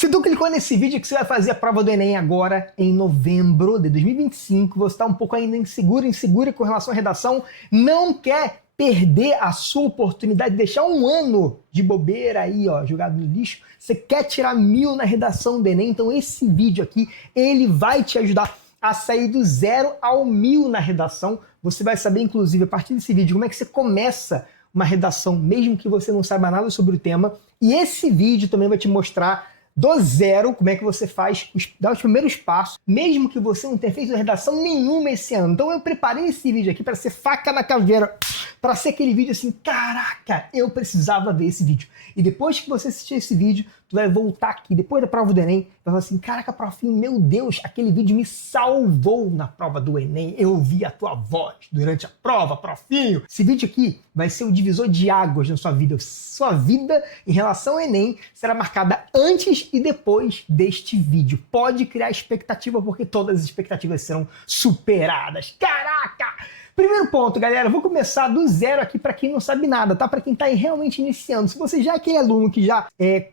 Se tu clicou nesse vídeo que você vai fazer a prova do Enem agora, em novembro de 2025, você está um pouco ainda insegura com relação à redação, não quer perder a sua oportunidade de deixar um ano de bobeira aí, ó, jogado no lixo, você quer tirar 1000 na redação do Enem, então esse vídeo aqui, ele vai te ajudar a sair do 0 ao 1000 na redação. Você vai saber, inclusive, a partir desse vídeo, como é que você começa uma redação, mesmo que você não saiba nada sobre o tema. E esse vídeo também vai te mostrar do zero como é que você faz, dá os primeiros passos, mesmo que você não tenha feito redação nenhuma esse ano. Então eu preparei esse vídeo aqui para ser faca na caveira, para ser aquele vídeo assim, caraca, eu precisava ver esse vídeo. E depois que você assistir esse vídeo, tu vai voltar aqui, depois da prova do Enem, vai falar assim, caraca, profinho, meu Deus, aquele vídeo me salvou na prova do Enem, eu ouvi a tua voz durante a prova, profinho. Esse vídeo aqui vai ser o divisor de águas na sua vida. Sua vida em relação ao Enem será marcada antes e depois deste vídeo. Pode criar expectativa, porque todas as expectativas serão superadas. Caraca! Primeiro ponto, galera, eu vou começar do zero aqui para quem não sabe nada, tá? Para quem está realmente iniciando. Se você já é aquele aluno que já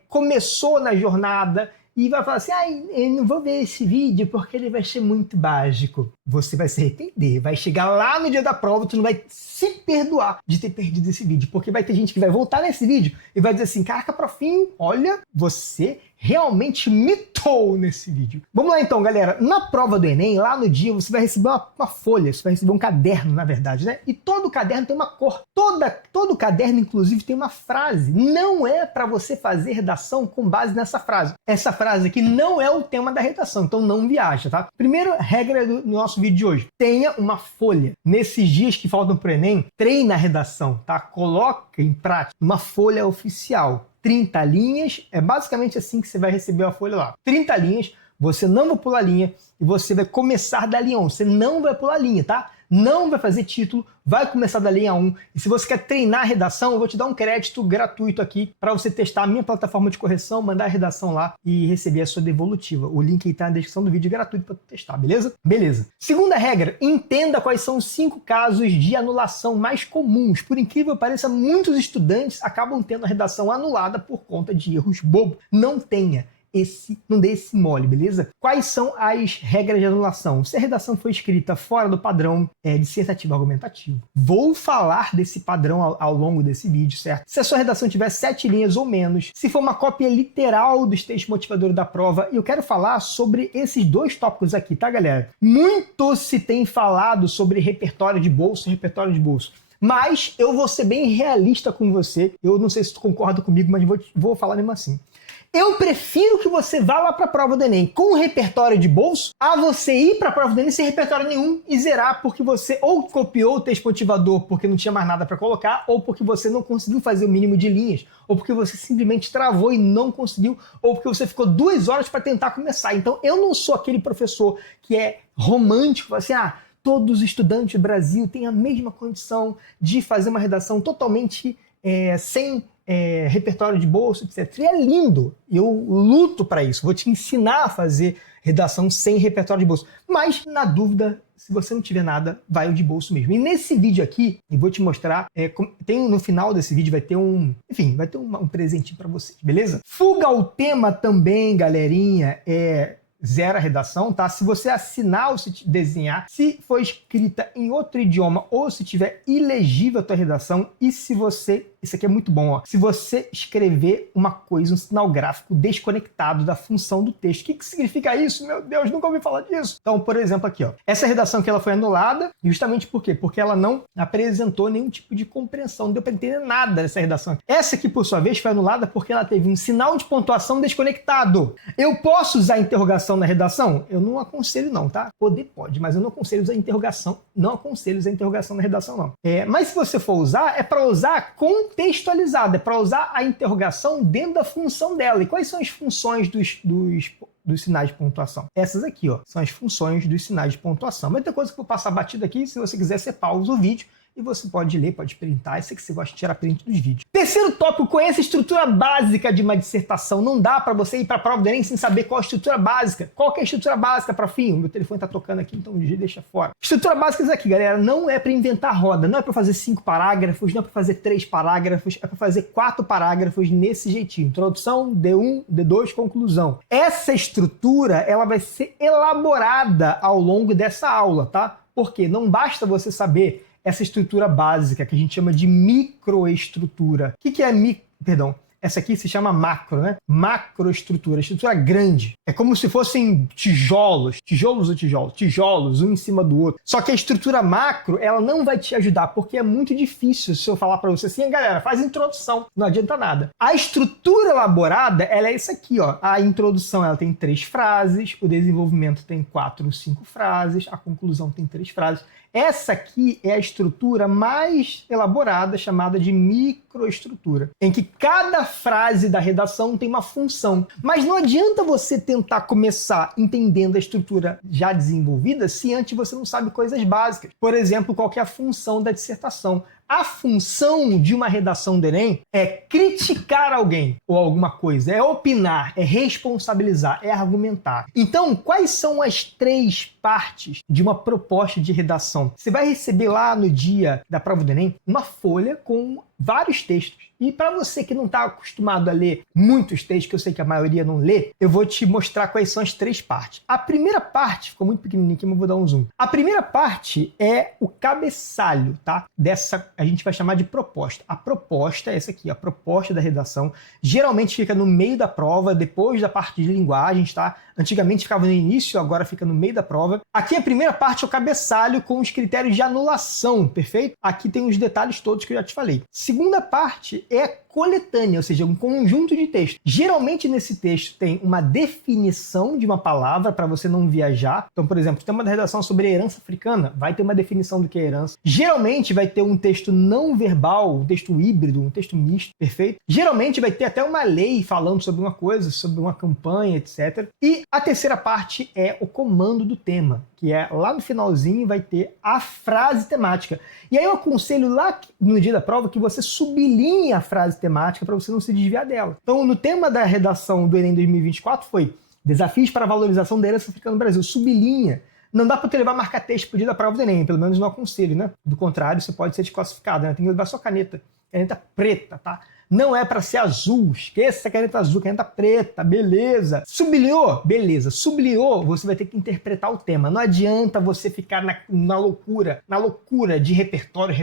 começou na jornada e vai falar assim, eu não vou ver esse vídeo porque ele vai ser muito básico. Você vai se arrepender, vai chegar lá no dia da prova, tu não vai se perdoar de ter perdido esse vídeo, porque vai ter gente que vai voltar nesse vídeo e vai dizer assim, caraca, profinho, olha, você realmente mitou nesse vídeo. Vamos lá então, galera. Na prova do Enem, lá no dia, você vai receber uma folha, você vai receber um caderno, na verdade, né? E todo caderno tem uma cor. Todo caderno, inclusive, tem uma frase. Não é para você fazer redação com base nessa frase. Essa frase aqui não é o tema da redação, então não viaja, tá? Primeira regra do nosso vídeo de hoje. Tenha uma folha. Nesses dias que faltam pro Enem, treina a redação, tá? Coloca em prática uma folha oficial. 30 linhas, é basicamente assim que você vai receber a folha lá. 30 linhas, você não vai pular linha e você vai começar da linha 1. Você não vai pular linha, tá? Não vai fazer título, vai começar da linha 1. E se você quer treinar a redação, eu vou te dar um crédito gratuito aqui para você testar a minha plataforma de correção, mandar a redação lá e receber a sua devolutiva. O link aí tá na descrição do vídeo, gratuito para testar, beleza? Beleza. Segunda regra, entenda quais são os 5 casos de anulação mais comuns. Por incrível que pareça, muitos estudantes acabam tendo a redação anulada por conta de erros bobos. Não dê esse mole, beleza? Quais são as regras de anulação? Se a redação foi escrita fora do padrão dissertativo argumentativo. Vou falar desse padrão ao longo desse vídeo, certo? Se a sua redação tiver 7 linhas ou menos, se for uma cópia literal dos textos motivadores da prova, eu quero falar sobre esses 2 tópicos aqui, tá, galera? Muito se tem falado sobre repertório de bolso, mas eu vou ser bem realista com você. Eu não sei se tu concorda comigo, mas vou falar mesmo assim. Eu prefiro que você vá lá para a prova do Enem com um repertório de bolso a você ir para a prova do Enem sem repertório nenhum e zerar porque você ou copiou o texto motivador porque não tinha mais nada para colocar, ou porque você não conseguiu fazer o mínimo de linhas, ou porque você simplesmente travou e não conseguiu, ou porque você ficou 2 horas para tentar começar. Então eu não sou aquele professor que é romântico, assim, todos os estudantes do Brasil têm a mesma condição de fazer uma redação totalmente sem repertório de bolso, etc. E é lindo, eu luto para isso, vou te ensinar a fazer redação sem repertório de bolso. Mas, na dúvida, se você não tiver nada, vai o de bolso mesmo. E nesse vídeo aqui, eu vou te mostrar, no final desse vídeo vai ter um presentinho para vocês, beleza? Fuga ao tema também, galerinha, zero a redação, tá? Se você assinar ou se desenhar, se for escrita em outro idioma ou se tiver ilegível a tua redação, e se você, isso aqui é muito bom, ó, se você escrever uma coisa, um sinal gráfico desconectado da função do texto. O que significa isso? Meu Deus, nunca ouvi falar disso. Então, por exemplo, aqui, ó, essa redação que ela foi anulada, justamente por quê? Porque ela não apresentou nenhum tipo de compreensão, não deu para entender nada dessa redação. Essa aqui, por sua vez, foi anulada porque ela teve um sinal de pontuação desconectado. Eu posso usar interrogação na redação? Eu não aconselho não, tá? Pode, mas eu não aconselho usar interrogação, na redação não. Mas se você for usar, é para usar contextualizado, é para usar a interrogação dentro da função dela. E quais são as funções dos sinais de pontuação? Essas aqui, ó, são as funções dos sinais de pontuação. Mas tem coisa que eu vou passar batida aqui, se você quiser, você pausa o vídeo e você pode ler, pode printar, eu sei que você gosta de tirar print dos vídeos. Terceiro tópico, conheça a estrutura básica de uma dissertação. Não dá para você ir para a prova do Enem sem saber qual a estrutura básica. Qual que é a estrutura básica, profinho? Meu telefone tá tocando aqui, então deixa fora. Estrutura básica é isso aqui, galera, não é para inventar roda, não é para fazer 5 parágrafos, não é para fazer 3 parágrafos, é para fazer 4 parágrafos nesse jeitinho. Introdução, D1, D2, conclusão. Essa estrutura, ela vai ser elaborada ao longo dessa aula, tá? Porque não basta você saber essa estrutura básica, que a gente chama de microestrutura. O que é essa aqui se chama macro, né? Macroestrutura, estrutura grande. É como se fossem tijolos, tijolos, um em cima do outro. Só que a estrutura macro, ela não vai te ajudar, porque é muito difícil se eu falar para você assim, galera, faz introdução, não adianta nada. A estrutura elaborada, ela é isso aqui, ó. A introdução, ela tem 3 frases, o desenvolvimento tem 4 ou 5 frases, a conclusão tem 3 frases. Essa aqui é a estrutura mais elaborada, chamada de microestrutura, em que cada frase da redação tem uma função. Mas não adianta você tentar começar entendendo a estrutura já desenvolvida se antes você não sabe coisas básicas. Por exemplo, qual que é a função da dissertação? A função de uma redação do Enem é criticar alguém ou alguma coisa, é opinar, é responsabilizar, é argumentar. Então, quais são as 3 partes de uma proposta de redação? Você vai receber lá no dia da prova do Enem uma folha com vários textos. E para você que não está acostumado a ler muitos textos, que eu sei que a maioria não lê, eu vou te mostrar quais são as 3 partes. A primeira parte, ficou muito pequenininho aqui, mas eu vou dar um zoom. A primeira parte é o cabeçalho, tá? Dessa, a gente vai chamar de proposta. A proposta é essa aqui, a proposta da redação. Geralmente fica no meio da prova, depois da parte de linguagens, tá? Antigamente ficava no início, agora fica no meio da prova. Aqui a primeira parte é o cabeçalho com os critérios de anulação, perfeito? Aqui tem os detalhes todos que eu já te falei. Segunda parte é coletânea, ou seja, um conjunto de textos. Geralmente nesse texto tem uma definição de uma palavra para você não viajar. Então, por exemplo, tem uma redação sobre herança africana, vai ter uma definição do que é herança. Geralmente vai ter um texto não verbal, um texto híbrido, um texto misto, perfeito? Geralmente vai ter até uma lei falando sobre uma coisa, sobre uma campanha, etc. E a terceira parte é o comando do tema, que é lá no finalzinho vai ter a frase temática. E aí eu aconselho lá no dia da prova que você sublinhe a frase temática para você não se desviar dela. Então, no tema da redação do Enem 2024 foi Desafios para a Valorização da Herança Africana no Brasil. Sublinha. Não dá para você levar marca-texto pro dia da prova do Enem, pelo menos não aconselho, né? Do contrário, você pode ser desclassificado, né? Tem que levar sua caneta preta, tá? Não é para ser azul, esqueça a caneta azul, caneta preta, beleza. Sublinhou? Beleza. Sublinhou, você vai ter que interpretar o tema. Não adianta você ficar na loucura de repertório,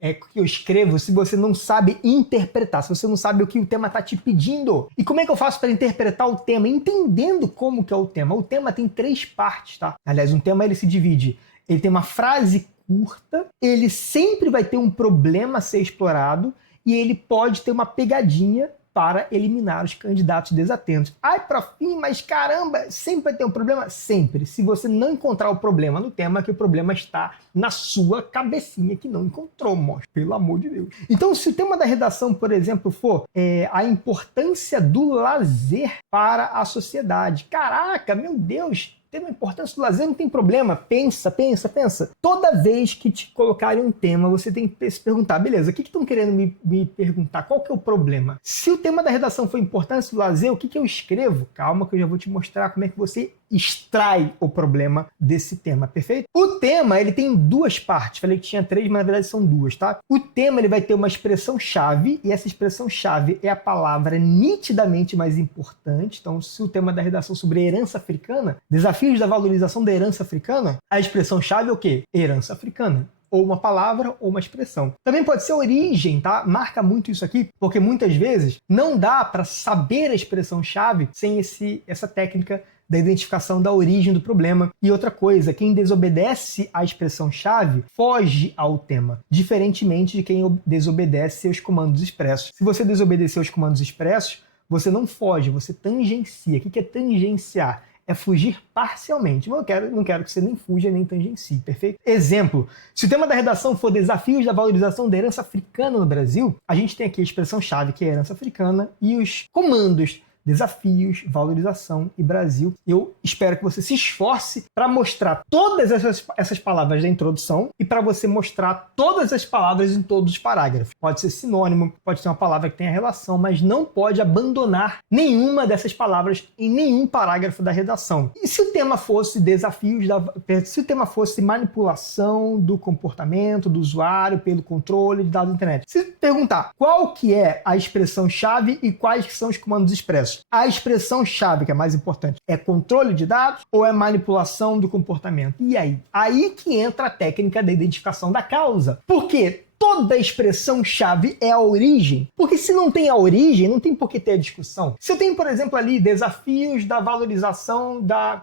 é o que eu escrevo, se você não sabe interpretar, se você não sabe o que o tema está te pedindo. E como é que eu faço para interpretar o tema? Entendendo como que é o tema. O tema tem 3 partes, tá? Aliás, um tema ele se divide. Ele tem uma frase curta, ele sempre vai ter um problema a ser explorado, e ele pode ter uma pegadinha para eliminar os candidatos desatentos. Ai, profinho, mas caramba, sempre vai ter um problema? Sempre. Se você não encontrar o problema no tema, que o problema está na sua cabecinha que não encontrou, mostra, pelo amor de Deus. Então, se o tema da redação, por exemplo, for a importância do lazer para a sociedade. Caraca, meu Deus! Tem uma importância do lazer, não tem problema. Pensa. Toda vez que te colocarem um tema, você tem que se perguntar, beleza, o que estão querendo me perguntar? Qual que é o problema? Se o tema da redação for importância do lazer, o que eu escrevo? Calma que eu já vou te mostrar como é que você extrai o problema desse tema, perfeito? O tema, ele tem 2 partes. Falei que tinha 3, mas na verdade são 2, tá? O tema, ele vai ter uma expressão-chave, e essa expressão-chave é a palavra nitidamente mais importante. Então, se o tema da redação sobre herança africana, desafios da valorização da herança africana, a expressão-chave é o quê? Herança africana. Ou uma palavra ou uma expressão. Também pode ser origem, tá? Marca muito isso aqui, porque muitas vezes não dá para saber a expressão-chave sem essa técnica da identificação da origem do problema. E outra coisa, quem desobedece à expressão-chave foge ao tema, diferentemente de quem desobedece aos comandos expressos. Se você desobedecer aos comandos expressos, você não foge, você tangencia. O que é tangenciar? É fugir parcialmente. Mas eu não quero que você nem fuja nem tangencie, perfeito? Exemplo, se o tema da redação for Desafios da Valorização da Herança Africana no Brasil, a gente tem aqui a expressão-chave, que é a herança africana, e os comandos desafios, valorização e Brasil. Eu espero que você se esforce para mostrar todas essas palavras da introdução e para você mostrar todas as palavras em todos os parágrafos. Pode ser sinônimo, pode ser uma palavra que tenha relação, mas não pode abandonar nenhuma dessas palavras em nenhum parágrafo da redação. E se o tema fosse se o tema fosse manipulação do comportamento do usuário pelo controle de dados da internet? Se perguntar qual que é a expressão-chave e quais que são os comandos expressos, a expressão-chave, que é mais importante, é controle de dados ou é manipulação do comportamento? E aí? Aí que entra a técnica da identificação da causa. Por quê? Toda expressão-chave é a origem, porque se não tem a origem, não tem por que ter a discussão. Se eu tenho, por exemplo, ali desafios da valorização da,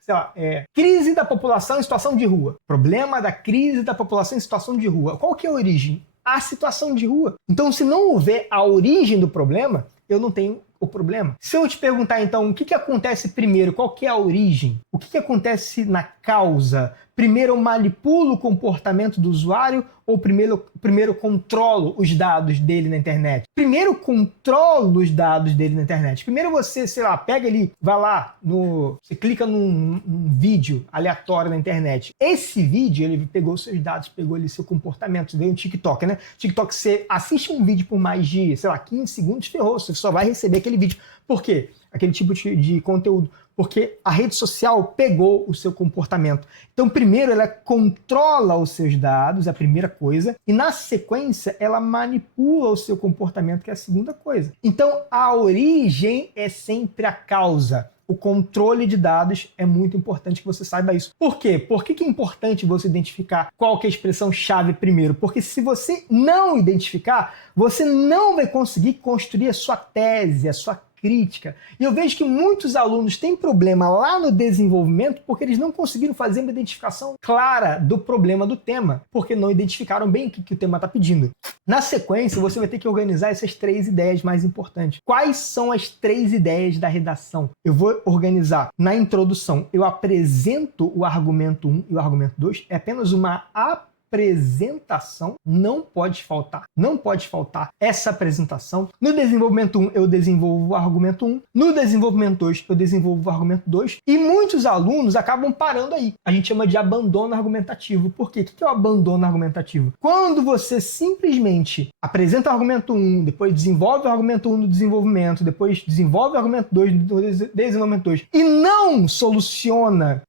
crise da população em situação de rua, problema da crise da população em situação de rua, qual que é a origem? A situação de rua. Então, se não houver a origem do problema, eu não tenho o problema. Se eu te perguntar, então, o que acontece primeiro, qual que é a origem? O que acontece na causa? Primeiro eu manipulo o comportamento do usuário ou primeiro eu controlo os dados dele na internet? Primeiro controlo os dados dele na internet. Primeiro você, pega ali, vai lá, você clica num vídeo aleatório na internet. Esse vídeo, ele pegou seus dados, pegou ali seu comportamento. Você veio no TikTok, né? TikTok, você assiste um vídeo por mais de, 15 segundos, ferrou. Você só vai receber aquele vídeo. Por quê? Aquele tipo de conteúdo. Porque a rede social pegou o seu comportamento. Então, primeiro, ela controla os seus dados, é a primeira coisa, e na sequência, ela manipula o seu comportamento, que é a segunda coisa. Então, a origem é sempre a causa. O controle de dados é muito importante que você saiba isso. Por quê? Por que é importante você identificar qual que é a expressão-chave primeiro? Porque se você não identificar, você não vai conseguir construir a sua tese, a sua crítica. E eu vejo que muitos alunos têm problema lá no desenvolvimento porque eles não conseguiram fazer uma identificação clara do problema do tema, porque não identificaram bem o que o tema está pedindo. Na sequência, você vai ter que organizar essas 3 ideias mais importantes. Quais são as 3 ideias da redação? Eu vou organizar na introdução. Eu apresento o argumento 1 e o argumento 2. É apenas uma apresentação, não pode faltar essa apresentação. No desenvolvimento 1, eu desenvolvo o argumento 1. No desenvolvimento 2, eu desenvolvo o argumento 2. E muitos alunos acabam parando aí. A gente chama de abandono argumentativo. Por quê? O que é o abandono argumentativo? Quando você simplesmente apresenta o argumento 1, depois desenvolve o argumento 1 no desenvolvimento, depois desenvolve o argumento 2 no desenvolvimento 2 e não soluciona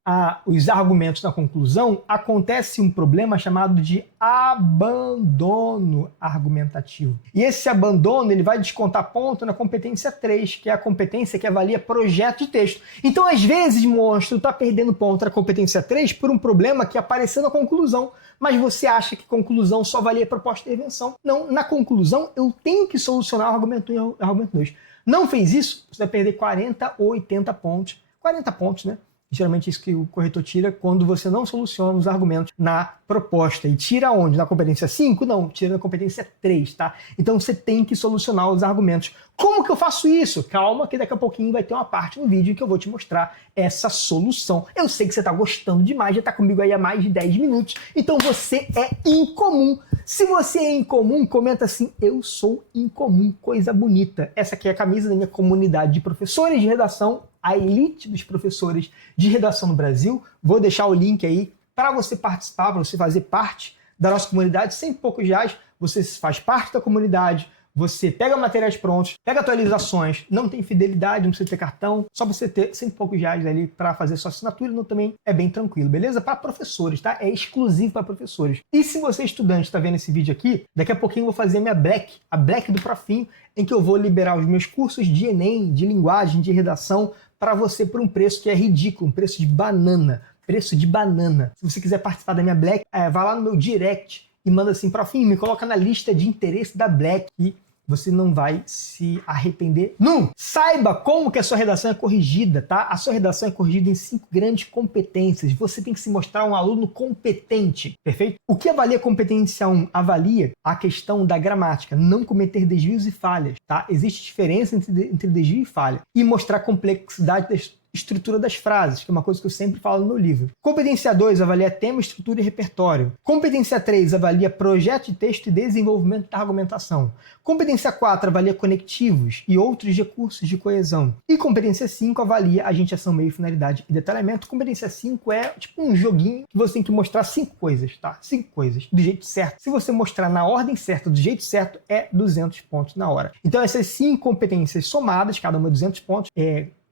os argumentos na conclusão, acontece um problema chamado de abandono argumentativo. E esse abandono, ele vai descontar ponto na competência 3, que é a competência que avalia projeto de texto. Então, às vezes, monstro, está perdendo ponto na competência 3 por um problema que apareceu na conclusão, mas você acha que conclusão só valia proposta de intervenção. Não, na conclusão, eu tenho que solucionar o argumento 1 e o argumento 2. Não fez isso, você vai perder 40 ou 80 pontos. 40 pontos, né? Geralmente é isso que o corretor tira quando você não soluciona os argumentos na proposta. E tira onde? Na competência 5? Não, tira na competência 3, tá? Então você tem que solucionar os argumentos. Como que eu faço isso? Calma que daqui a pouquinho vai ter uma parte no vídeo que eu vou te mostrar essa solução. Eu sei que você está gostando demais, já está comigo aí há mais de 10 minutos, então você é incomum. Se você é incomum, comenta assim, eu sou incomum, coisa bonita. Essa aqui é a camisa da minha comunidade de professores de redação, a elite dos professores de redação no Brasil. Vou deixar o link aí para você participar, para você fazer parte da nossa comunidade. R$100 e poucos reais, você faz parte da comunidade, você pega materiais prontos, pega atualizações, não tem fidelidade, não precisa ter cartão, só você ter R$100 e poucos reais ali para fazer sua assinatura, não, também é bem tranquilo, beleza? Para professores, tá? É exclusivo para professores. E se você é estudante, está vendo esse vídeo aqui, daqui a pouquinho eu vou fazer a Black do Profinho, em que eu vou liberar os meus cursos de Enem, de linguagem, de redação, para você por um preço que é ridículo, um preço de banana. Preço de banana. Se você quiser participar da minha Black, vai lá no meu direct e manda assim, Profinho, me coloca na lista de interesse da Black e você não vai se arrepender nunca. Saiba como que a sua redação é corrigida, tá? A sua redação é corrigida em 5 grandes competências. Você tem que se mostrar um aluno competente, perfeito? O que avalia a competência 1? Avalia a questão da gramática, não cometer desvios e falhas, tá? Existe diferença entre desvio e falha. E mostrar complexidade estrutura das frases, que é uma coisa que eu sempre falo no meu livro. Competência 2 avalia tema, estrutura e repertório. Competência 3 avalia projeto de texto e desenvolvimento da argumentação. Competência 4 avalia conectivos e outros recursos de coesão. E competência 5 avalia agentiação, meio, finalidade e detalhamento. Competência 5 é tipo um joguinho que você tem que mostrar 5 coisas, tá? 5 coisas, do jeito certo. Se você mostrar na ordem certa, do jeito certo, é 200 pontos na hora. Então essas 5 competências somadas, cada uma 200 pontos,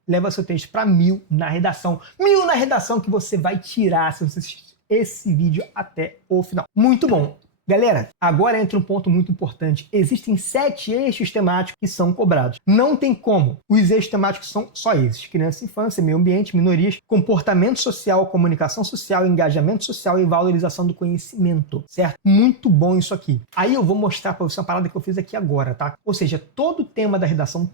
leva seu texto para 1000 na redação. 1000 na redação que você vai tirar se você assistir esse vídeo até o final. Muito bom! Galera, agora entra um ponto muito importante. Existem 7 eixos temáticos que são cobrados. Não tem como. Os eixos temáticos são só esses: criança e infância, meio ambiente, minorias, comportamento social, comunicação social, engajamento social e valorização do conhecimento, certo? Muito bom isso aqui. Aí eu vou mostrar para você uma parada que eu fiz aqui agora, tá? Ou seja, todo tema da redação,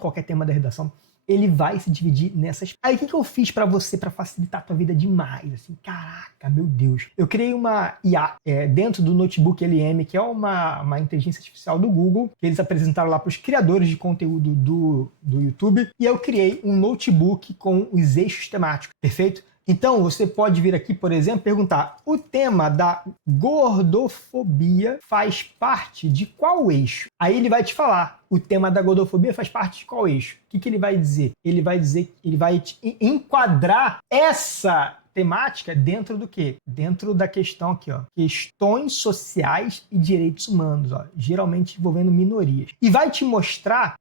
qualquer tema da redação, ele vai se dividir nessas... Aí o que eu fiz pra você, pra facilitar a tua vida demais? Assim, caraca, meu Deus. Eu criei uma IA dentro do Notebook LM, que é uma inteligência artificial do Google, que eles apresentaram lá para os criadores de conteúdo do YouTube. E eu criei um notebook com os eixos temáticos, perfeito? Então, você pode vir aqui, por exemplo, perguntar: o tema da gordofobia faz parte de qual eixo? Aí ele vai te falar: o tema da gordofobia faz parte de qual eixo? O que ele vai dizer? Ele vai te enquadrar essa temática dentro do quê? Dentro da questão aqui, ó, questões sociais e direitos humanos, ó, geralmente envolvendo minorias. E vai te mostrar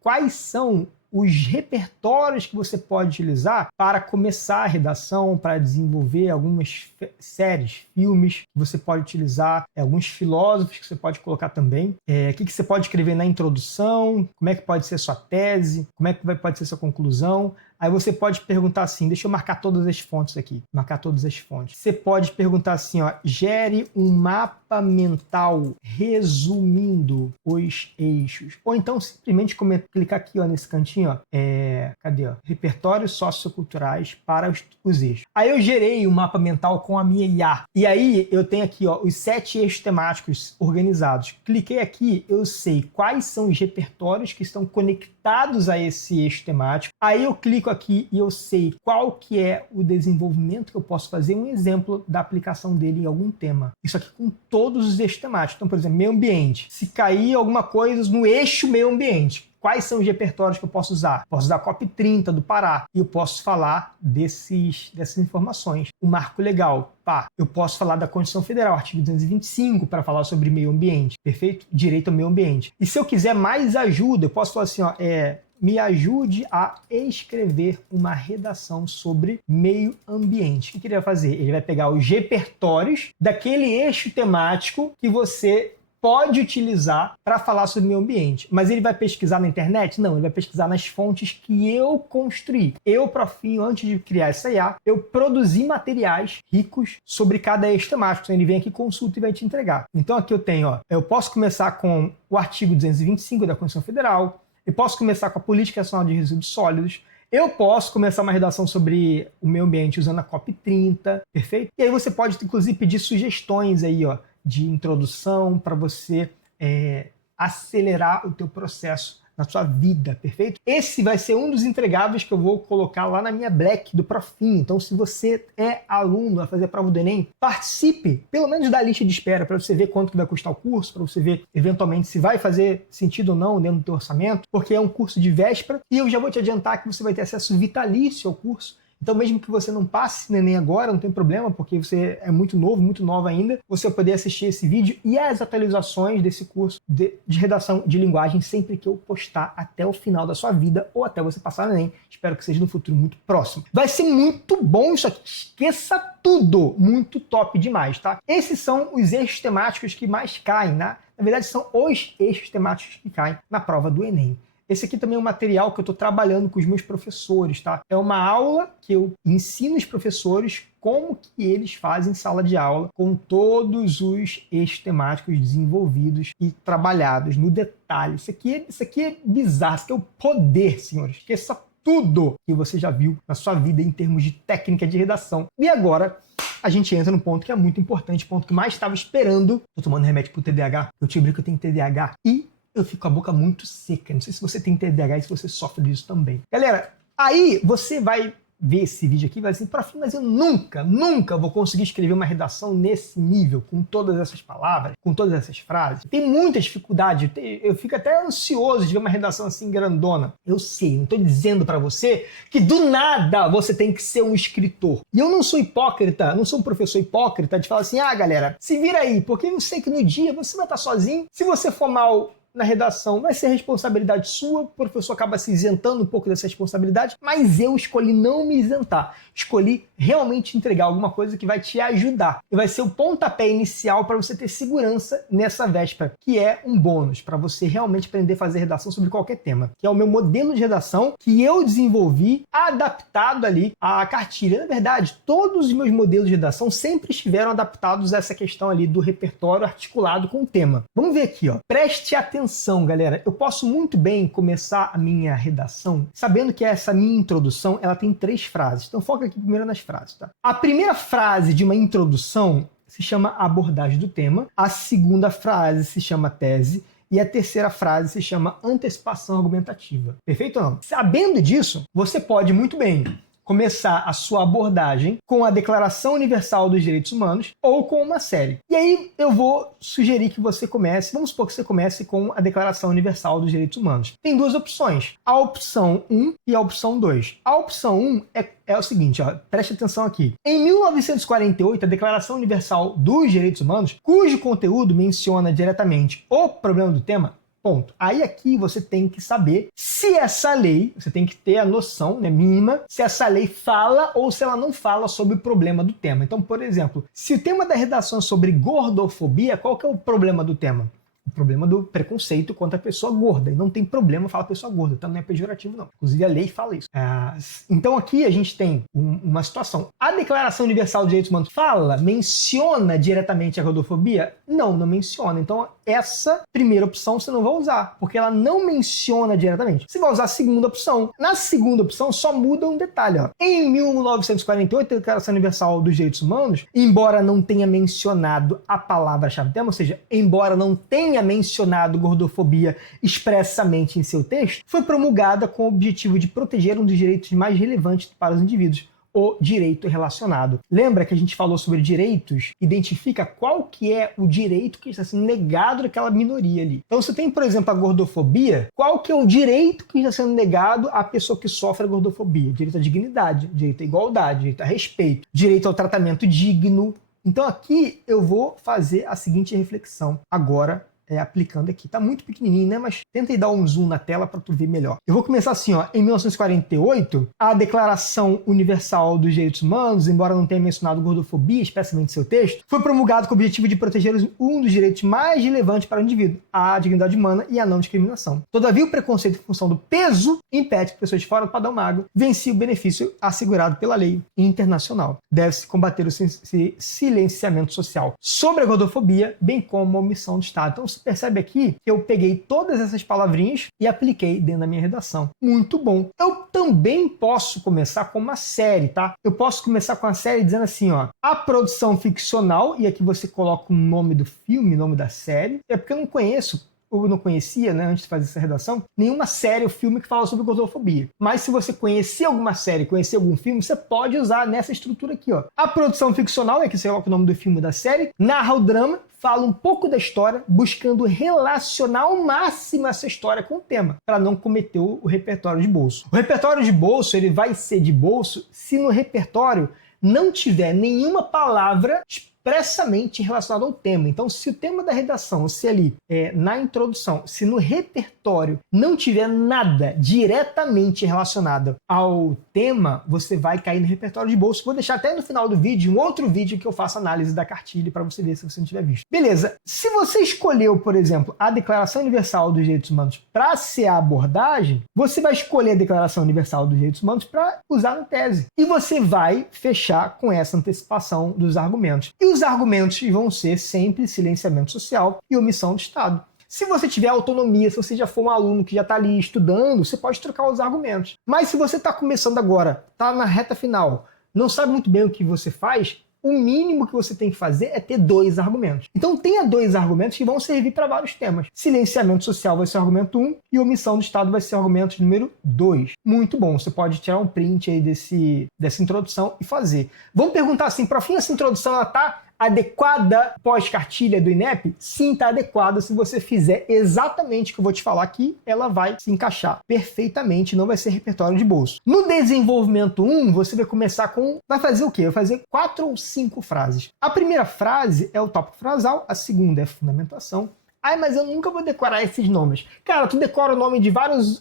quais são os repertórios que você pode utilizar para começar a redação, para desenvolver algumas séries, filmes que você pode utilizar, alguns filósofos que você pode colocar também, o que você pode escrever na introdução, como é que pode ser sua tese, como é que pode ser sua conclusão. Aí você pode perguntar assim, deixa eu marcar todas as fontes aqui, marcar todas as fontes. Você pode perguntar assim, ó, gere um mapa mental resumindo os eixos. Ou então simplesmente clicar aqui, ó, nesse cantinho, ó, cadê, ó? Repertórios socioculturais para os eixos. Aí eu gerei um mapa mental com a minha IA. E aí eu tenho aqui, ó, os 7 eixos temáticos organizados. Cliquei aqui, eu sei quais são os repertórios que estão conectados a esse eixo temático. Aí eu clico aqui e eu sei qual que é o desenvolvimento que eu posso fazer, um exemplo da aplicação dele em algum tema. Isso aqui com todos os eixos temáticos. Então, por exemplo, meio ambiente. Se cair alguma coisa no eixo meio ambiente, quais são os repertórios que eu posso usar? Posso usar a COP30 do Pará e eu posso falar dessas informações. O marco legal, eu posso falar da Constituição Federal, artigo 225, para falar sobre meio ambiente, perfeito? Direito ao meio ambiente. E se eu quiser mais ajuda, eu posso falar assim, ó, me ajude a escrever uma redação sobre meio ambiente. O que ele vai fazer? Ele vai pegar os repertórios daquele eixo temático que você pode utilizar para falar sobre meio ambiente. Mas ele vai pesquisar na internet? Não, ele vai pesquisar nas fontes que eu construí. Eu, profinho, antes de criar essa IA, eu produzi materiais ricos sobre cada eixo temático. Então ele vem aqui, consulta e vai te entregar. Então aqui eu tenho, ó, eu posso começar com o artigo 225 da Constituição Federal, eu posso começar com a Política Nacional de Resíduos Sólidos, eu posso começar uma redação sobre o meio ambiente usando a COP30, perfeito? E aí você pode, inclusive, pedir sugestões aí, ó, de introdução para você acelerar o teu processo na sua vida, perfeito? Esse vai ser um dos entregáveis que eu vou colocar lá na minha Black do Profim. Então, se você é aluno, vai fazer a prova do Enem, participe, pelo menos da lista de espera, para você ver quanto que vai custar o curso, para você ver, eventualmente, se vai fazer sentido ou não dentro do teu orçamento, porque é um curso de véspera, e eu já vou te adiantar que você vai ter acesso vitalício ao curso. Então, mesmo que você não passe no Enem agora, não tem problema, porque você é muito novo, muito nova ainda, você vai poder assistir esse vídeo e as atualizações desse curso de redação de linguagem sempre que eu postar até o final da sua vida ou até você passar no Enem. Espero que seja no futuro muito próximo. Vai ser muito bom isso aqui. Esqueça tudo. Muito top demais, tá? Esses são os eixos temáticos que mais caem, né? Na verdade, são os eixos temáticos que caem na prova do Enem. Esse aqui também é um material que eu estou trabalhando com os meus professores, tá? É uma aula que eu ensino os professores como que eles fazem sala de aula com todos os eixos temáticos desenvolvidos e trabalhados no detalhe. Isso aqui é bizarro, isso aqui é o poder, senhores. Esqueça tudo que você já viu na sua vida em termos de técnica de redação. E agora a gente entra num ponto que é muito importante, ponto que mais estava esperando. Estou tomando remédio para o TDAH, eu te brinco que eu tenho TDAH e eu fico com a boca muito seca. Não sei se você tem TDAH e se você sofre disso também. Galera, Aí você vai ver esse vídeo aqui e vai dizer, prof, mas eu nunca vou conseguir escrever uma redação nesse nível, com todas essas palavras, com todas essas frases. Tem muita dificuldade, eu fico até ansioso de ver uma redação assim grandona. Eu sei, não estou dizendo para você que do nada você tem que ser um escritor. E eu não sou hipócrita, não sou um professor hipócrita de falar assim, galera, se vira aí, porque eu sei que no dia você vai estar sozinho. Se você for mal na redação, vai ser responsabilidade sua, o professor acaba se isentando um pouco dessa responsabilidade, mas eu escolhi não me isentar, escolhi realmente entregar alguma coisa que vai te ajudar, e vai ser o pontapé inicial para você ter segurança nessa véspera, que é um bônus, para você realmente aprender a fazer redação sobre qualquer tema, que é o meu modelo de redação que eu desenvolvi, adaptado ali à cartilha. Na verdade, todos os meus modelos de redação sempre estiveram adaptados a essa questão ali do repertório articulado com o tema. Vamos ver aqui, ó. Preste atenção, galera. Eu posso muito bem começar a minha redação sabendo que essa minha introdução, ela tem 3 frases. Então foca aqui primeiro nas frases, tá? A primeira frase de uma introdução se chama abordagem do tema, a segunda frase se chama tese e a terceira frase se chama antecipação argumentativa. Perfeito ou não? Sabendo disso, você pode muito bem começar a sua abordagem com a Declaração Universal dos Direitos Humanos ou com uma série. E aí eu vou sugerir que você comece, vamos supor que você comece com a Declaração Universal dos Direitos Humanos. Tem 2 opções, a opção 1 e a opção 2. A opção 1 é o seguinte, ó, preste atenção aqui. Em 1948, a Declaração Universal dos Direitos Humanos, cujo conteúdo menciona diretamente o problema do tema, ponto. Aí aqui você tem que saber se essa lei, você tem que ter a noção, né, mínima, se essa lei fala ou se ela não fala sobre o problema do tema. Então, por exemplo, se o tema da redação é sobre gordofobia, qual que é o problema do tema? O problema do preconceito contra a pessoa gorda. E não tem problema falar pessoa gorda, então não é pejorativo não. Inclusive a lei fala isso. Então aqui a gente tem uma situação. A Declaração Universal dos Direitos Humanos menciona diretamente a gordofobia? Não menciona. Então essa primeira opção você não vai usar, porque ela não menciona diretamente. Você vai usar a segunda opção. Na segunda opção só muda um detalhe. Ó. Em 1948, a Declaração Universal dos Direitos Humanos, embora não tenha mencionado a palavra-chave do tema, ou seja, embora não tenha mencionado gordofobia expressamente em seu texto, foi promulgada com o objetivo de proteger um dos direitos mais relevantes para os indivíduos, o direito relacionado. Lembra que a gente falou sobre direitos? Identifica qual que é o direito que está sendo negado daquela minoria ali. Então você tem, por exemplo, a gordofobia. Qual que é o direito que está sendo negado à pessoa que sofre a gordofobia? Direito à dignidade, direito à igualdade, direito a respeito, direito ao tratamento digno. Então aqui eu vou fazer a seguinte reflexão agora, aplicando aqui. Tá muito pequenininho, né? Mas tenta aí dar um zoom na tela para tu ver melhor. Eu vou começar assim, ó. Em 1948, a Declaração Universal dos Direitos Humanos, embora não tenha mencionado gordofobia, especialmente em seu texto, foi promulgado com o objetivo de proteger um dos direitos mais relevantes para o indivíduo, a dignidade humana e a não discriminação. Todavia, o preconceito em função do peso impede que pessoas de fora do padrão magro venci o benefício assegurado pela lei internacional. Deve-se combater o silenciamento social sobre a gordofobia, bem como a omissão do Estado. Então, percebe aqui que eu peguei todas essas palavrinhas e apliquei dentro da minha redação. Muito bom. Eu também posso começar com uma série, tá? Eu posso começar com a série dizendo assim, ó, a produção ficcional, e aqui você coloca o nome do filme, nome da série. É porque eu não conheço, ou não conhecia, né, antes de fazer essa redação, nenhuma série ou filme que fala sobre gordofobia. Mas se você conhecer alguma série, conhecer algum filme, você pode usar nessa estrutura aqui, ó. A produção ficcional, que você coloca o nome do filme da série, narra o drama, fala um pouco da história, buscando relacionar ao máximo essa história com o tema, para não cometer o repertório de bolso. O repertório de bolso, ele vai ser de bolso se no repertório não tiver nenhuma palavra expressamente relacionado ao tema. Então, se o tema da redação, se ali na introdução, se no repertório não tiver nada diretamente relacionado ao tema, você vai cair no repertório de bolso. Vou deixar até no final do vídeo um outro vídeo que eu faço análise da cartilha para você ver se você não tiver visto. Beleza. Se você escolheu, por exemplo, a Declaração Universal dos Direitos Humanos para ser a abordagem, você vai escolher a Declaração Universal dos Direitos Humanos para usar na tese. E você vai fechar com essa antecipação dos argumentos. E os argumentos vão ser sempre silenciamento social e omissão do Estado. Se você tiver autonomia, se você já for um aluno que já está ali estudando, você pode trocar os argumentos. Mas se você está começando agora, está na reta final, não sabe muito bem o que você faz, O mínimo que você tem que fazer é ter 2 argumentos. Então tenha 2 argumentos que vão servir para vários temas. Silenciamento social vai ser o argumento 1 e omissão do Estado vai ser o argumento número 2. Muito bom, você pode tirar um print aí dessa introdução e fazer. Vamos perguntar assim, prof, essa introdução ela tá adequada pós-cartilha do INEP? Sim, está adequada. Se você fizer exatamente o que eu vou te falar aqui, ela vai se encaixar perfeitamente, não vai ser repertório de bolso. No desenvolvimento 1, você vai começar com... Vai fazer o quê? Vai fazer 4 ou 5 frases. A primeira frase é o tópico frasal, a segunda é a fundamentação. Ai, mas eu nunca vou decorar esses nomes. Cara, tu decora o nome de vários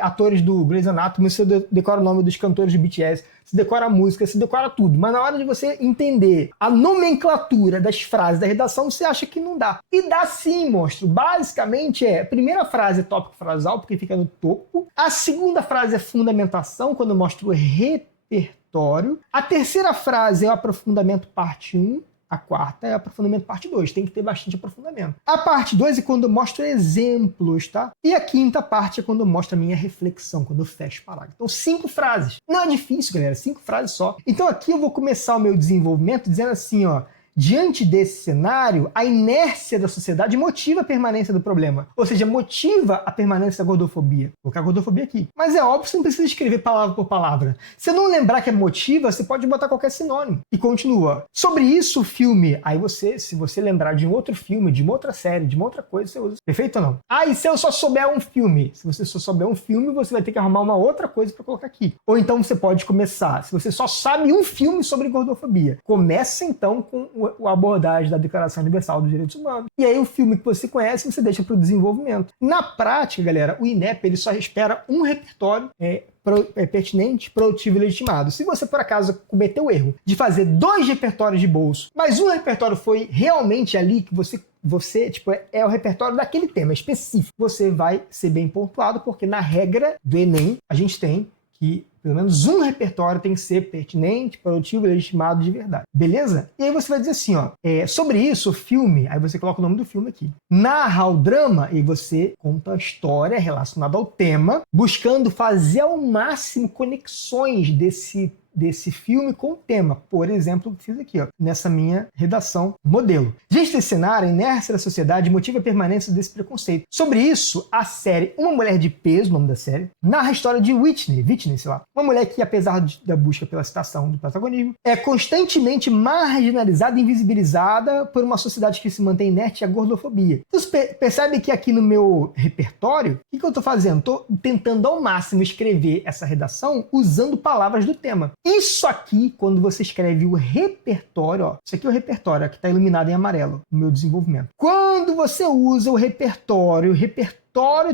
atores do Grey's Anatomy, você decora o nome dos cantores de BTS, você decora a música, você decora tudo. Mas na hora de você entender a nomenclatura das frases da redação, você acha que não dá. E dá sim, monstro. Basicamente a primeira frase é tópico frasal, porque fica no topo. A segunda frase é fundamentação, quando eu mostro o repertório. A terceira frase é o aprofundamento parte 1. A quarta é aprofundamento parte 2, tem que ter bastante aprofundamento. A parte 2 é quando eu mostro exemplos, tá? E a quinta parte é quando eu mostro a minha reflexão, quando eu fecho o parágrafo. Então 5 frases. Não é difícil, galera, 5 frases só. Então aqui eu vou começar o meu desenvolvimento dizendo assim, ó. Diante desse cenário, a inércia da sociedade motiva a permanência do problema. Ou seja, motiva a permanência da gordofobia. Vou colocar a gordofobia aqui. Mas é óbvio que você não precisa escrever palavra por palavra. Se não lembrar que é motiva, você pode botar qualquer sinônimo. E continua. Sobre isso, o filme. Aí você, se você lembrar de um outro filme, de uma outra série, de uma outra coisa, você usa. Perfeito ou não? Ah, e se eu só souber um filme? Se você só souber um filme, você vai ter que arrumar uma outra coisa para colocar aqui. Ou então você pode começar. Se você só sabe um filme sobre gordofobia, começa então com a abordagem da Declaração Universal dos Direitos Humanos. E aí o filme que você conhece, você deixa para o desenvolvimento. Na prática, galera, o INEP ele só espera um repertório pertinente, produtivo e legitimado. Se você, por acaso, cometeu o erro de fazer 2 repertórios de bolso, mas um repertório foi realmente ali que você tipo, é o repertório daquele tema específico, você vai ser bem pontuado, porque na regra do Enem, a gente tem que pelo menos um repertório tem que ser pertinente, produtivo e legitimado de verdade. Beleza? E aí você vai dizer assim, ó, sobre isso, o filme, aí você coloca o nome do filme aqui. Narra o drama e você conta a história relacionada ao tema, buscando fazer ao máximo conexões desse filme com o tema. Por exemplo, o que fiz aqui, ó, nessa minha redação modelo. Diante desse cenário, a inércia da sociedade motiva a permanência desse preconceito. Sobre isso, a série Uma Mulher de Peso, o nome da série, narra a história de Whitney, sei lá, uma mulher que, apesar da busca pela citação do protagonismo, é constantemente marginalizada e invisibilizada por uma sociedade que se mantém inerte à gordofobia. Então, você percebe que aqui no meu repertório, o que eu estou fazendo? Estou tentando ao máximo escrever essa redação usando palavras do tema. Isso aqui, quando você escreve o repertório, ó, isso aqui é o repertório, que está iluminado em amarelo, no meu desenvolvimento. Quando você usa o repertório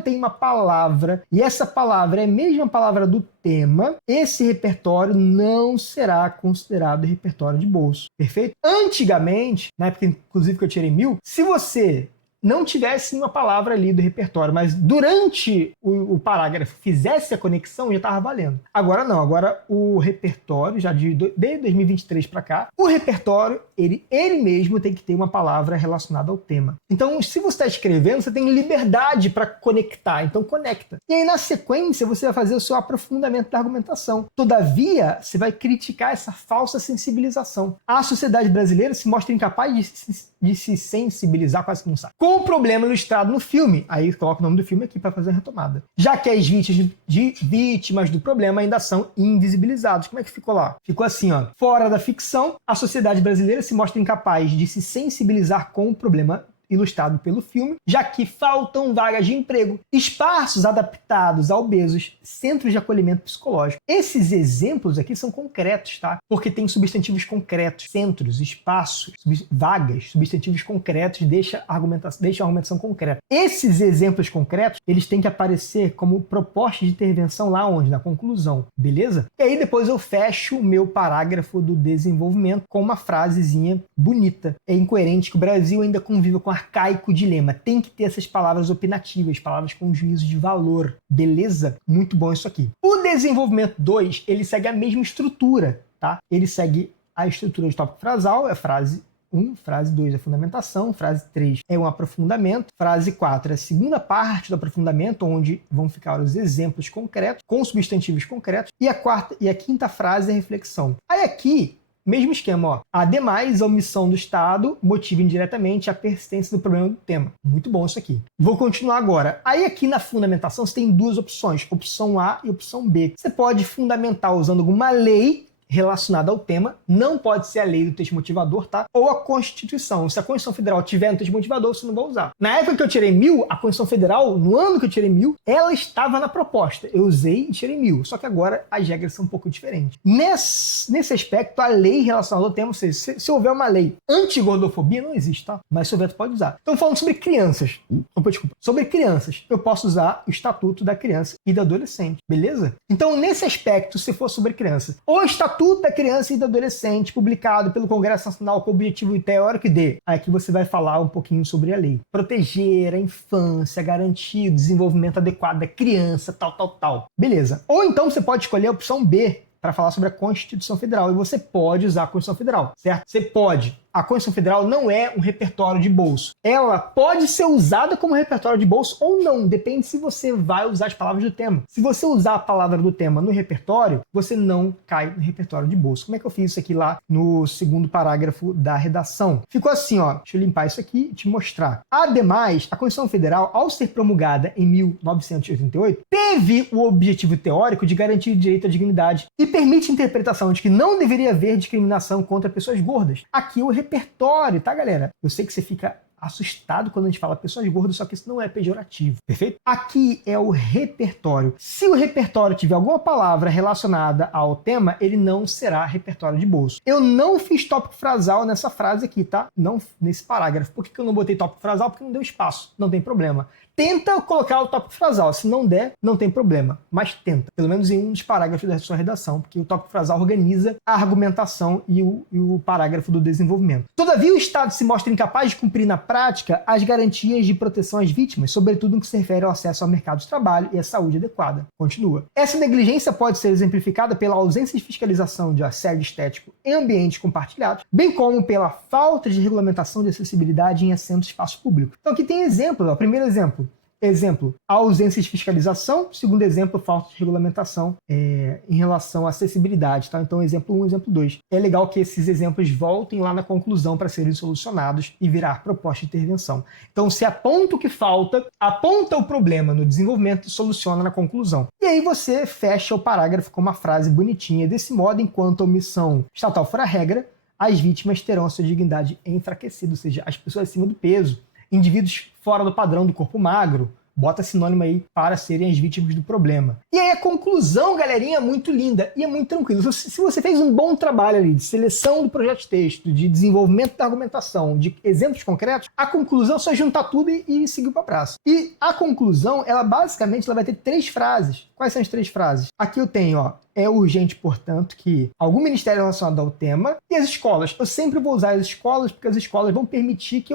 tem uma palavra, e essa palavra é a mesma palavra do tema, esse repertório não será considerado repertório de bolso. Perfeito? Antigamente, na época inclusive que eu tirei 1000, se você não tivesse uma palavra ali do repertório, mas durante o parágrafo fizesse a conexão, já estava valendo. Agora não, agora o repertório, já desde 2023 para cá, o repertório, ele mesmo tem que ter uma palavra relacionada ao tema. Então, se você está escrevendo, você tem liberdade para conectar, então conecta. E aí, na sequência, você vai fazer o seu aprofundamento da argumentação. Todavia, você vai criticar essa falsa sensibilização. A sociedade brasileira se mostra incapaz de se sensibilizar, quase que não sabe, com o problema ilustrado no filme. Aí coloca o nome do filme aqui para fazer a retomada. Já que as vítimas do problema ainda são invisibilizadas. Como é que ficou lá? Ficou assim, ó. Fora da ficção, a sociedade brasileira se mostra incapaz de se sensibilizar com o problema ilustrado pelo filme, já que faltam vagas de emprego, espaços adaptados a obesos, centros de acolhimento psicológico. Esses exemplos aqui são concretos, tá? Porque tem substantivos concretos, centros, espaços, vagas, substantivos concretos, deixa a argumentação concreta. Esses exemplos concretos, eles têm que aparecer como proposta de intervenção lá onde? Na conclusão, beleza? E aí depois eu fecho o meu parágrafo do desenvolvimento com uma frasezinha bonita. É incoerente que o Brasil ainda conviva com arcaico dilema. Tem que ter essas palavras opinativas, palavras com juízo de valor. Beleza? Muito bom isso aqui. O desenvolvimento 2, ele segue a mesma estrutura, tá? Ele segue a estrutura de tópico frasal, é frase 1, frase 2 é fundamentação, frase 3 é um aprofundamento, frase 4 é a segunda parte do aprofundamento, onde vão ficar os exemplos concretos, com substantivos concretos, e a quinta frase é reflexão. Aí aqui, Mesmo esquema, ó. Ademais, a omissão do Estado motiva indiretamente a persistência do problema do tema. Muito bom isso aqui. Vou continuar agora. Aí aqui na fundamentação você tem duas opções, opção A e opção B. Você pode fundamentar usando alguma lei relacionada ao tema, não pode ser a lei do texto motivador, tá? Ou a Constituição. Se a Constituição Federal tiver no texto motivador, você não vai usar. Na época que eu tirei 1000, a Constituição Federal, no ano que eu tirei 1000, ela estava na proposta. Eu usei e tirei 1000. Só que agora as regras são um pouco diferentes. Nesse aspecto, a lei relacionada ao tema, ou seja, se houver uma lei anti-gordofobia, não existe, tá? Mas se houver, tu pode usar. Então, falando sobre crianças. Opa, desculpa. Sobre crianças, eu posso usar o Estatuto da Criança e do Adolescente, beleza? Então, nesse aspecto, se for sobre criança, o Estatuto da Criança e do Adolescente, publicado pelo Congresso Nacional com o objetivo teórico de... Aqui você vai falar um pouquinho sobre a lei. Proteger a infância, garantir o desenvolvimento adequado da criança, tal. Beleza. Ou então você pode escolher a opção B, para falar sobre a Constituição Federal. E você pode usar a Constituição Federal, certo? Você pode. A Constituição Federal não é um repertório de bolso. Ela pode ser usada como repertório de bolso ou não. Depende se você vai usar as palavras do tema. Se você usar a palavra do tema no repertório, você não cai no repertório de bolso. Como é que eu fiz isso aqui lá no segundo parágrafo da redação? Ficou assim, ó. Deixa eu limpar isso aqui e te mostrar. Ademais, a Constituição Federal, ao ser promulgada em 1988, teve o objetivo teórico de garantir o direito à dignidade e permite a interpretação de que não deveria haver discriminação contra pessoas gordas. Aqui o repertório, tá, galera? Eu sei que você fica assustado quando a gente fala pessoas gordas, só que isso não é pejorativo, perfeito? Aqui é o repertório. Se o repertório tiver alguma palavra relacionada ao tema, ele não será repertório de bolso. Eu não fiz tópico frasal nessa frase aqui, tá? Não nesse parágrafo. Por que eu não botei tópico frasal? Porque não deu espaço. Não tem problema. Tenta colocar o tópico frasal. Se não der, não tem problema. Mas tenta. Pelo menos em um dos parágrafos da sua redação, porque o tópico frasal organiza a argumentação e o parágrafo do desenvolvimento. Todavia, o Estado se mostra incapaz de cumprir na prática as garantias de proteção às vítimas, sobretudo no que se refere ao acesso ao mercado de trabalho e à saúde adequada. Continua. Essa negligência pode ser exemplificada pela ausência de fiscalização de assédio estético em ambientes compartilhados, bem como pela falta de regulamentação de acessibilidade em assentos de espaço público. Então aqui tem exemplo. O primeiro exemplo. Exemplo, ausência de fiscalização. Segundo exemplo, falta de regulamentação em relação à acessibilidade. Tá? Então, exemplo 1, exemplo 2. É legal que esses exemplos voltem lá na conclusão para serem solucionados e virar proposta de intervenção. Então, se aponta o que falta, aponta o problema no desenvolvimento e soluciona na conclusão. E aí você fecha o parágrafo com uma frase bonitinha. Desse modo, enquanto a omissão estatal for a regra, as vítimas terão a sua dignidade enfraquecida, ou seja, as pessoas acima do peso, indivíduos fora do padrão do corpo magro, bota sinônimo aí para serem as vítimas do problema. E aí a conclusão, galerinha, é muito linda e é muito tranquilo. Se você fez um bom trabalho ali de seleção do projeto de texto, de desenvolvimento da argumentação, de exemplos concretos, a conclusão é só juntar tudo e seguir para a praça. E a conclusão, ela basicamente vai ter 3 frases. Quais são as 3 frases? Aqui eu tenho, ó, é urgente, portanto, que algum ministério relacionado ao tema e as escolas. Eu sempre vou usar as escolas porque as escolas vão permitir que que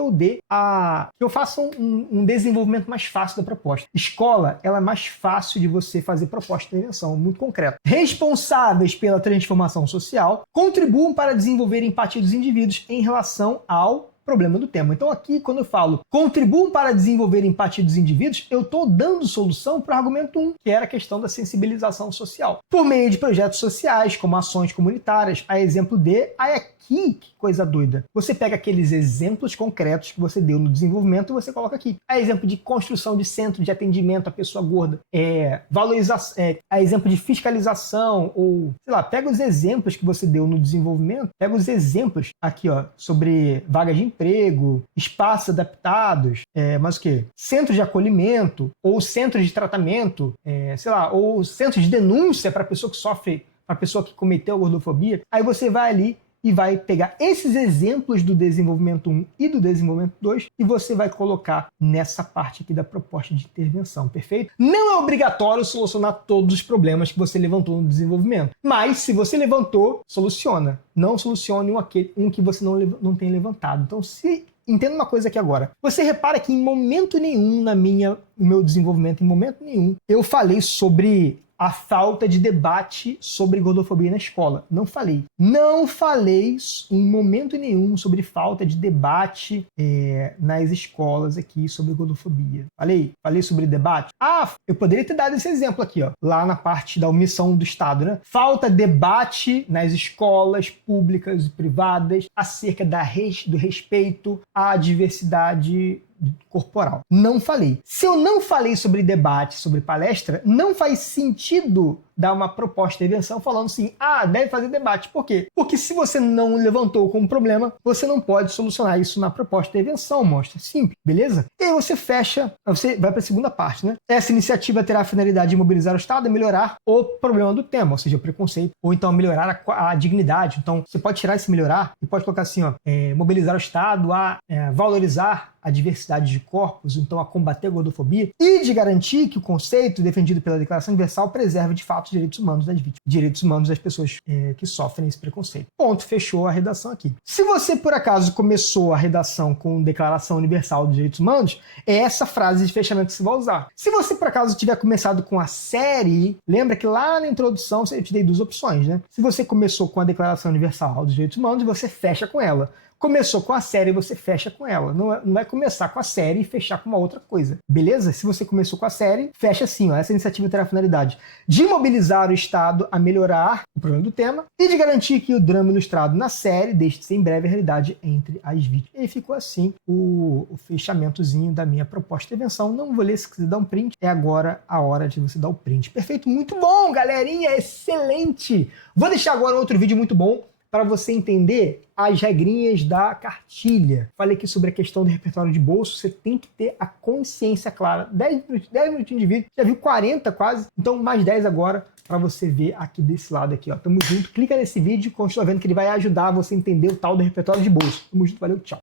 eu faça um desenvolvimento mais fácil da proposta. Escola, ela é mais fácil de você fazer proposta de intervenção, muito concreta. Responsáveis pela transformação social contribuam para desenvolver empatia dos indivíduos em relação ao problema do tema. Então aqui, quando eu falo contribuam para desenvolver empatia dos indivíduos, eu estou dando solução para o argumento 1, que era a questão da sensibilização social. Por meio de projetos sociais, como ações comunitárias, a exemplo de... Aí aqui, que coisa doida. Você pega aqueles exemplos concretos que você deu no desenvolvimento e você coloca aqui. A exemplo de construção de centro de atendimento à pessoa gorda, valorização, a exemplo de fiscalização, ou, sei lá, pega os exemplos que você deu no desenvolvimento, pega os exemplos aqui, ó, sobre vagas de emprego, espaços adaptados, mas o quê? Centros de acolhimento, ou centros de tratamento, sei lá, ou centros de denúncia para a pessoa que sofre, para a pessoa que cometeu a gordofobia. Aí você vai ali e vai pegar esses exemplos do desenvolvimento 1 e do desenvolvimento 2 e você vai colocar nessa parte aqui da proposta de intervenção, perfeito? Não é obrigatório solucionar todos os problemas que você levantou no desenvolvimento, mas se você levantou, soluciona. Não solucione um que você não tem levantado. Então, entenda uma coisa aqui agora. Você repara que em momento nenhum no meu desenvolvimento, em momento nenhum, eu falei sobre a falta de debate sobre gordofobia na escola. Não falei. Não falei em momento nenhum sobre falta de debate nas escolas aqui sobre gordofobia. Falei sobre debate? Eu poderia ter dado esse exemplo aqui, ó, lá na parte da omissão do Estado, né? Falta debate nas escolas públicas e privadas acerca do respeito à diversidade corporal. Não falei. Se eu não falei sobre debate, sobre palestra, não faz sentido dar uma proposta de intervenção falando assim, deve fazer debate. Por quê? Porque se você não levantou como problema, você não pode solucionar isso na proposta de intervenção, mostra. Simples, beleza? E aí você fecha, você vai para a segunda parte, né? Essa iniciativa terá a finalidade de mobilizar o Estado e melhorar o problema do tema, ou seja, o preconceito, ou então melhorar a dignidade. Então, você pode tirar esse melhorar e pode colocar assim, ó, mobilizar o Estado a valorizar a diversidade de corpos, então a combater a gordofobia, e de garantir que o conceito defendido pela Declaração Universal preserve de fato os direitos humanos das vítimas, direitos humanos das pessoas que sofrem esse preconceito. Ponto, fechou a redação aqui. Se você, por acaso, começou a redação com Declaração Universal dos Direitos Humanos, é essa frase de fechamento que você vai usar. Se você, por acaso, tiver começado com a série, lembra que lá na introdução eu te dei duas opções, né? Se você começou com a Declaração Universal dos Direitos Humanos, você fecha com ela. Começou com a série, você fecha com ela. Não vai começar com a série e fechar com uma outra coisa. Beleza? Se você começou com a série, fecha assim, ó. Essa iniciativa terá a finalidade de mobilizar o Estado a melhorar o problema do tema e de garantir que o drama ilustrado na série deixe-se em breve a realidade entre as vítimas. E ficou assim o fechamentozinho da minha proposta de intervenção. Não vou ler, se quiser dar um print. É agora a hora de você dar o print. Perfeito, muito bom, galerinha, excelente! Vou deixar agora outro vídeo muito bom para você entender as regrinhas da cartilha. Falei aqui sobre a questão do repertório de bolso, você tem que ter a consciência clara. 10 minutinhos de vídeo, já viu 40 quase, então mais 10 agora para você ver aqui desse lado aqui, ó. Tamo junto, clica nesse vídeo, continua vendo que ele vai ajudar você a entender o tal do repertório de bolso. Tamo junto, valeu, tchau.